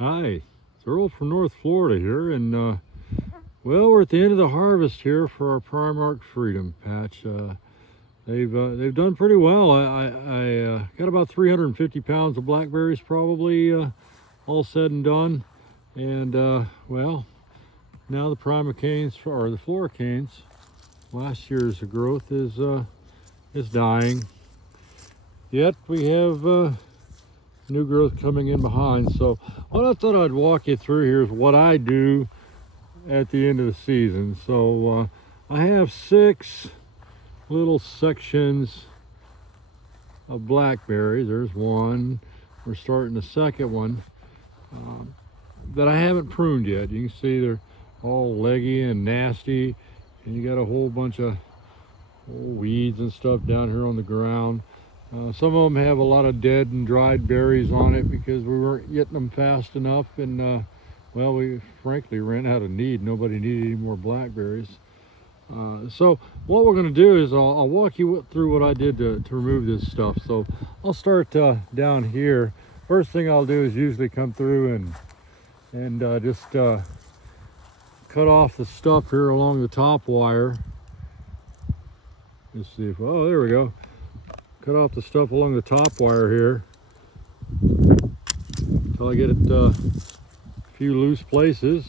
Hi, it's Earl from North Florida here, and well, we're at the end of the harvest here for our Prime-Ark Freedom patch. They've done pretty well. I got about 350 pounds of blackberries probably all said and done, and well, now the Prime-Ark or the floricanes, last year's growth is dying. Yet we have new growth coming in behind. So what I thought I'd walk you through here is what I do at the end of the season. So I have 6 little sections of blackberries. There's one. We're starting the second one that I haven't pruned yet. You can see they're all leggy and nasty, and you got a whole bunch of weeds and stuff down here on the ground. Some of them have a lot of dead and dried berries on it because we weren't getting them fast enough, and well, we frankly ran out of need. Nobody needed any more blackberries. So what we're going to do is I'll walk you through what I did to remove this stuff. So I'll start down here. First thing I'll do is usually come through and just cut off the stuff here along the top wire. Let's see if, oh, there we go. Cut off the stuff along the top wire here until I get it a few loose places.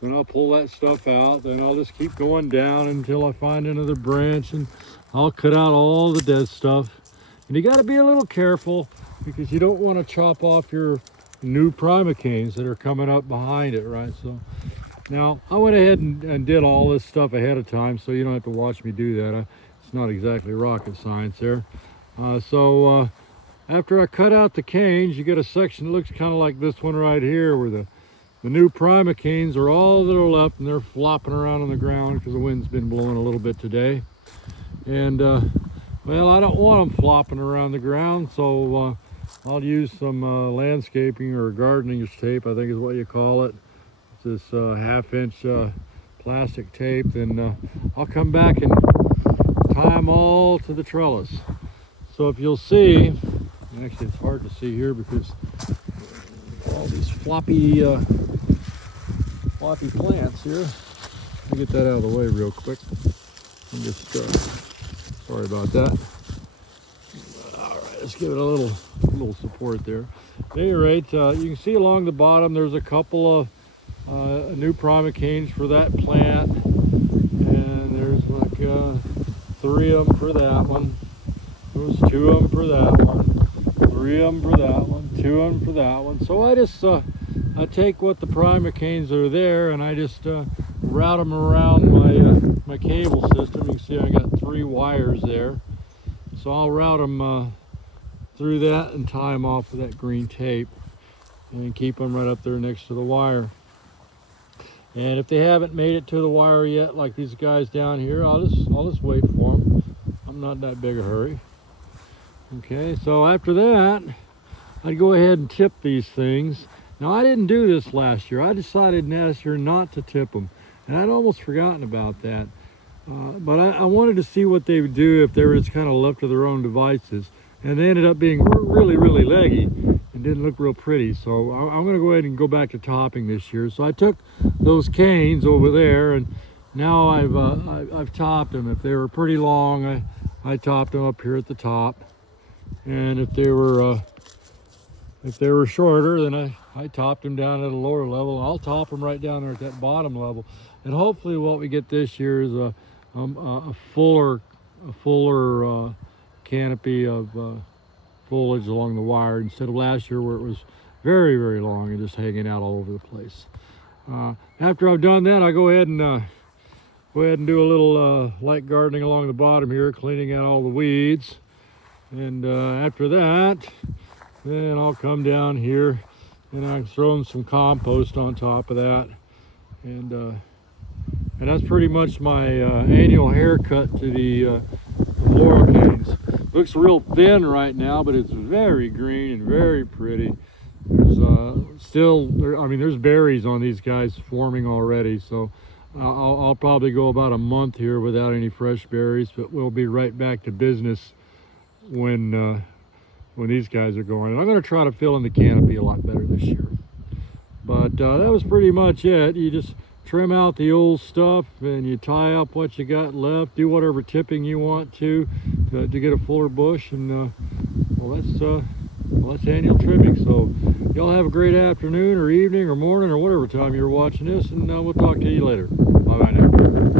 Then I'll pull that stuff out. Then I'll just keep going down until I find another branch, and I'll cut out all the dead stuff. And you got to be a little careful because you don't want to chop off your new Prime-Arks that are coming up behind it, right? So now I went ahead and did all this stuff ahead of time, so you don't have to watch me do that. It's not exactly rocket science there. So after I cut out the canes, you get a section that looks kind of like this one right here, where the new Prime-Arks are all that are left, and they're flopping around on the ground because the wind's been blowing a little bit today. And well, I don't want them flopping around the ground, so I'll use some landscaping or gardening tape, I think is what you call it. It's this 1/2-inch plastic tape. Then I'll come back and tie them all to the trellis. So if you'll see, actually it's hard to see here because all these floppy plants here. Let me get that out of the way real quick. I'm just sorry about that. All right, let's give it a little support there. At any rate, you can see along the bottom there's a couple of new Prime-Arks for that plant, and there's like 3 of them for that one. There's 2 of them for that one. 3 of them for that one. 2 of them for that one. So I just I take what the Prime-Arks are there, and I just route them around my cable system. You can see I got 3 wires there. So I'll route them through that and tie them off with that green tape and keep them right up there next to the wire. And if they haven't made it to the wire yet, like these guys down here, I'll just wait for them. I'm not that big a hurry. Okay, so after that, I'd go ahead and tip these things. Now, I didn't do this last year. I decided last year not to tip them, and I'd almost forgotten about that. But I wanted to see what they would do if they were just kind of left to their own devices. And they ended up being really, really leggy and didn't look real pretty. So I'm going to go ahead and go back to topping this year. So I took those canes over there, and now I've topped them. If they were pretty long, I topped them up here at the top. And if they were shorter, then I topped them down at a lower level. I'll top them right down there at that bottom level. And hopefully what we get this year is a fuller canopy of foliage along the wire, instead of last year where it was very, very long and just hanging out all over the place. After I've done that, I go ahead and do a little light gardening along the bottom here, cleaning out all the weeds. And after that, then I'll come down here and I throw in some compost on top of that. And that's pretty much my annual haircut to the floricanes. Looks real thin right now, but it's very green and very pretty. There's there's berries on these guys forming already, so I'll probably go about a month here without any fresh berries, but we'll be right back to business when when these guys are going. And I'm going to try to fill in the canopy a lot better this year. But that was pretty much it. You just trim out the old stuff and you tie up what you got left, do whatever tipping you want to get a fuller bush, and well, that's annual trimming. So y'all have a great afternoon or evening or morning or whatever time you're watching this, and we'll talk to you later. Bye bye now.